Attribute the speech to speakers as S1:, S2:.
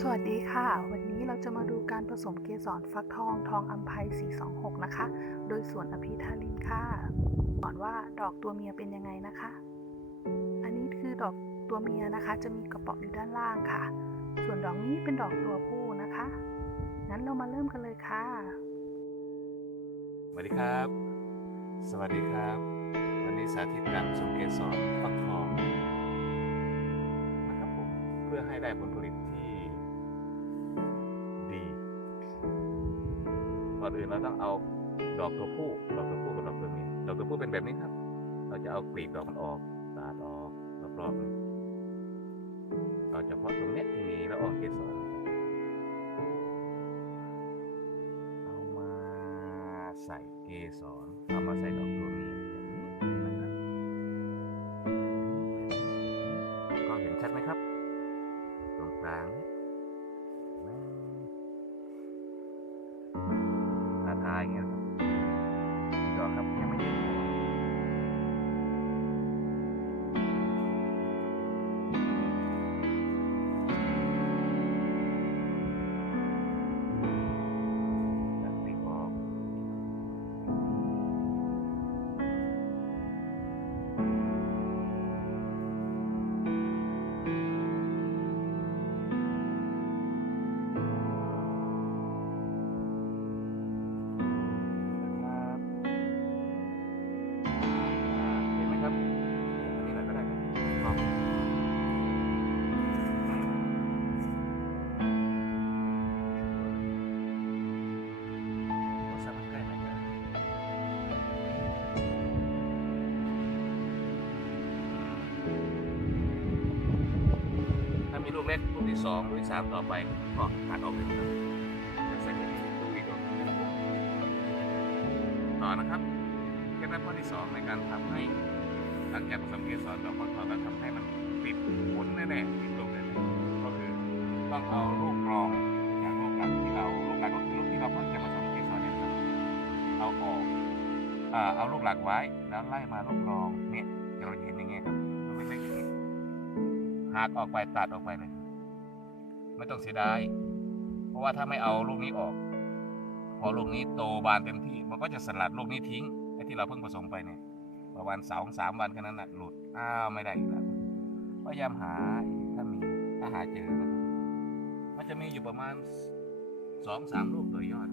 S1: สวัสดีค่ะ วันนี้เราจะมาดูการผสมเกสรฟักทองทองอัมไพ426 นะคะ โดยสวนอภิธารินค่ะก่อนว่าดอกตัวเมียเป็นยังไงนะคะ อันนี้คือดอกตัวเมียนะคะ จะมีกระเป๋ออยู่ด้านล่างค่ะ ส่วนดอกนี้เป็นดอกตัวผู้นะคะ งั้นเรามาเริ่มกันเลยค่ะ
S2: สวัสดีครับ สวัสดีครับ วันนี้สาธิตการผสมเกสรฟักทองนะครับผมเพื่อให้ได้ผลผลิตที่ ก่อนอื่นเราต้องเอาดอกตัวผู้ดอกตัวผู้กับดอกตัวเมียดอกตัวผู้เป็นแบบนี้ครับ เราจะเอากลีบดอกมันออกตัดออกรอบๆเลยเอาเพาะตรงเนี้ยที่มีแล้วออกเกสรเอามาใส่เกสรเอามาใส่ดอกตัวเมียาทายอย่างเงี้ย ลูกเล็กลูกที่สองลูกที่สามต่อไปก็ตัดออกเลยครับใส่ลูกนี้ลูกอีกรอบนะครับต่อนะครับเคล็ดลับข้อที่สองในการทำให้หลังจากผสมเกสรดอกฟักทองแล้วทำให้มันติดผลแน่ๆติดลงแน่ๆก็คือต้องเอาลูกรองอย่างลูกหลักที่เราลูกหลักก็คือลูกที่เราเพิ่งจะผสมเกสรเนี่ยนะครับเอาออกเอาลูกหลักไว้แล้วไล่มาลูกรองเนี่ยจะเราเห็นอย่างเงี้ยครับ หักออกไปตัดออกไปเลย ไม่ต้องเสียดายเพราะว่าถ้าไม่เอาลูกนี้ออก พอลูกนี้โตบานเต็มที่ มันก็จะสลัดลูกนี้ทิ้งไอ้ที่เราเพิ่งผสมไปเนี่ยประมาณสองสามวันแค่นั้นนะหลุดอ้าวไม่ได้อีกแล้วพยายามหาถ้ามีถ้าหาเจอนะครับมันจะมีอยู่ประมาณสองสามลูกต่อยอด